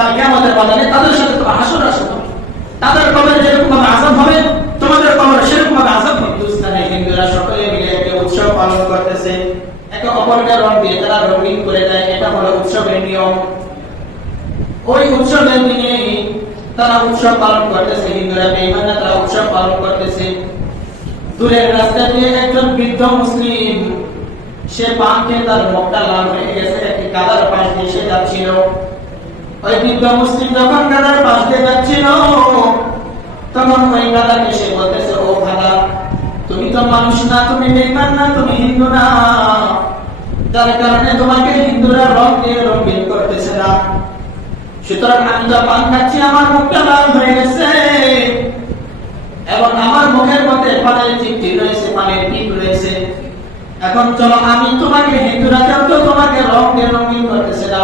কাল কিয়ামতের ময়দানে তাদের সাথে তোমার হাসর আসবে। তাদের কবরে যেরকম ভাবে আযাব হবে, তোমাদের কবরে সেরকম ভাবে আযাব হবে। হিন্দুস্তানে হিন্দুরা সকলে মিলে একটা উৎসব পালন করতেছে, একে অপরকে রং দিয়ে তারা রঙিন করে দেয়, এটা হলো উৎসবের নিয়ম। ওই উৎসবের দিনে তারা উৎসব পালন করতেছে, হিন্দুরা বেঈমানরা তারা উৎসব পালন করতেছে। দূরের রাস্তা দিয়ে একজন বৃদ্ধ মুসলিম, সে পান খেয়ে তার মুখটা লাল হয়ে গেছে, একটি কাদার পাশ দিয়ে সে যাচ্ছিল। ওই বৃদ্ধ মুসলিম যখন কাদার পাশ দিয়ে যাচ্ছিল, তখন ওই কাদাকে সে বলতেছে, ও কাদা, তুমি তো মানুষ না, তুমি বেঈমান না, তুমি হিন্দু না, যার কারণে তোমাকে হিন্দুরা রং দিয়ে রঙিন করতেছে না। সুতরাং আমি তো পান খাচ্ছি, আমার মুখটা লাল হয়ে গেছে এবং আমার মুখের মধ্যে পানের চিমটি রয়েছে, পানের টিপ রয়েছে। এখন চলো আমি তোমাকে, হিন্দুরা কেউ তো তোমাকে রং দিয়ে রঙিন করতেছে না,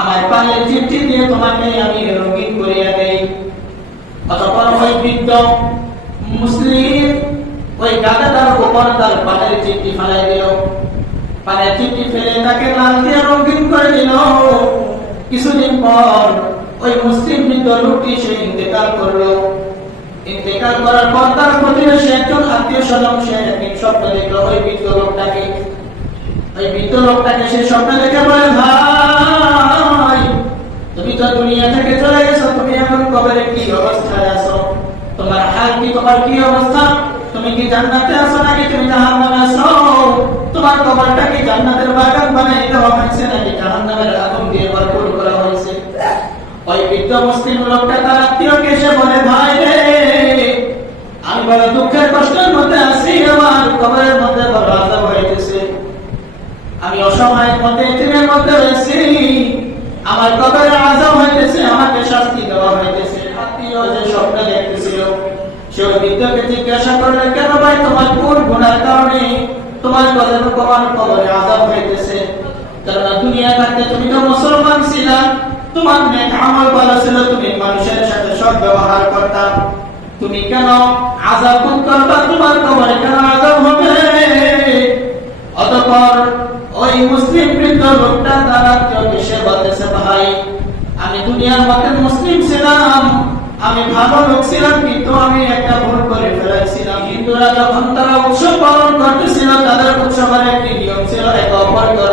আমার পানের চিমটি দিয়ে তোমাকে আমি রঙিন করিয়া দেই। অতঃপর ওই বৃদ্ধ মুসলিম ওই গাদাটার উপর তার পানের চিমটি ফেলাই দিল, পানের চিমটি ফেলে তাকে লাল দিয়ে রঙিন করে দিল। কিছুদিন পর ওই মুসলিম বৃদ্ধ লোকটি সে ইন্তেকাল করলো। ইন্তেকাল করার পর তার প্রতিবেশী একজন আত্মীয় স্বজন সে একদিন স্বপ্ন দেখলো ওই বৃদ্ধ লোকটাকে। ওই বৃদ্ধ লোকটাকে সে স্বপ্ন দেখে বলে, ভাই তুমি তো দুনিয়া থেকে চলে গেছো, তুমি এখন কবরে কি অবস্থায় আছো, তোমার হাল কি, তোমার কি অবস্থা, তুমি কি জান্নাতে আছো নাকি তুমি জাহান্নামে আছো, তোমার কবরটা কি জান্নাতের বাগান বানিয়ে দেওয়া হয়েছে নাকি জাহান্নামের আগুন দিয়ে ভরপুর করা হয়েছে? ওই বৃদ্ধ মুসলিম লোকটা তার আত্মীয়কে এসে বলে, ভাই রে, আমি বড় দুঃখের কষ্টের মধ্যে আছি, আমার কবরের মধ্যে বড় আযাব হইতেছে, আমি অসহায়ের মধ্যে, এতিমের মধ্যে রয়েছি, আমার কবরে আযাব হইতেছে, আমাকে শাস্তি দেওয়া হইতেছে। আত্মীয় যে স্বপ্ন দেখতেছিল সে ওই বৃদ্ধকে জিজ্ঞাসা করলে, কেন ভাই, তোমার কোন গুনার কারণে তোমার কবরে আযাব হইতেছে? কারণ দুনিয়া থাকতে তুমি তো মুসলমান ছিলা, তোমার নেক আমল ভালো ছিল, তুমি মানুষের সাথে সৎ ব্যবহার করতা, তুমি কেন আযাব ভোগ করবা, তোমার কবরে কেন আযাব হবে? অতঃপর ওই মুসলিম বৃদ্ধ লোকটা তার আত্মীয়কে সে বলতেছে, ভাই আমি দুনিয়ার মধ্যে মুসলিম ছিলাম, আমি ভালো লোক ছিলাম, কিন্তু আমি একটা ভুল করে ফেলেছিলাম। হিন্দুরা যখন তারা উৎসব পালন করতেছিল, তাদের উৎসবের একটি নিয়ম ছিল একে অপরকে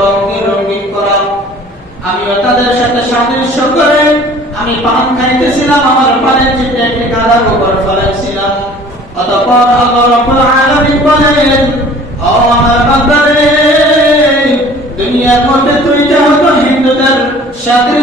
রঙিন করা। আমিও তাদের সাথে সাদৃশ্য করে আমি পান খাইতেছিলাম, আমার পানের চিমটি একটি গাদার উপর ফেলেছিলাম। অতঃপর আল্লাহ রাব্বুল আলামিন বলেন, ও আমার বান্দা রে, দুনিয়ার মধ্যে তুই যেহেতু হিন্দুদের সাথে